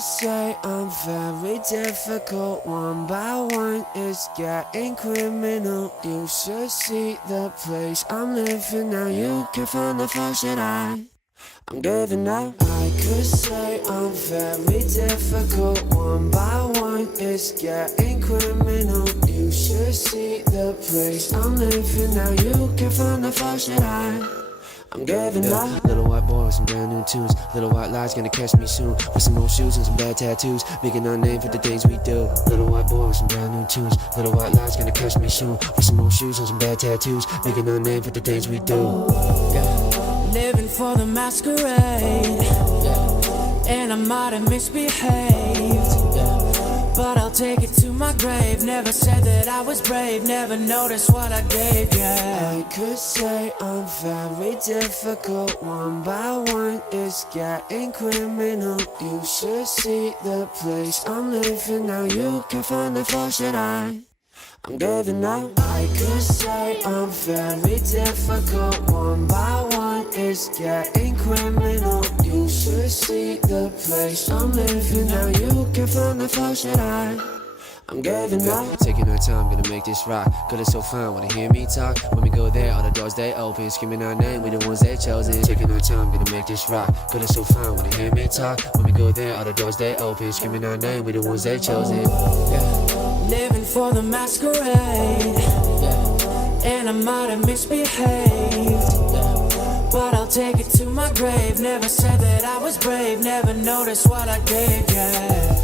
could say I'm very difficult. One by one, it's getting criminal. You should see the place I'm living now. You can find the faults that I'm giving up. I could say I'm very difficult. One by one, it's getting criminal. You should see the place I'm living now. You can find the faults that I'm giving up. Little white boy with some brand new tunes. Little white lies gonna catch me soon. With some old shoes and some bad tattoos, making our name for the things we do. Little white boy with some brand new tunes. Little white lies gonna catch me soon. With some old shoes and some bad tattoos, making our name for the things we do. Living for the masquerade, and I might have misbehaved, but I'll take it to my grave. Never said that I was brave, never noticed what I gave, yeah. I could say I'm very difficult. One by one, it's getting criminal. You should see the place I'm living now. You can find the faults that I'm giving up. I could say I'm very difficult. One by one, it's getting criminal. You should see the place I'm living now. You can find the faults that I'm giving up. Taking our time, gonna make this rock. Good, it's so fine, wanna hear me talk. When we go there, all the doors they open. Screaming our name, we the ones they chosen. Taking our time, gonna make this rock. Good, it's so fine, wanna hear me talk. When we go there, all the doors they open. Screaming our name, we the ones they chosen. Living for the masquerade, and I might have misbehaved, but I'll take it to my grave. Never said that I was brave, never noticed what I gave, yeah.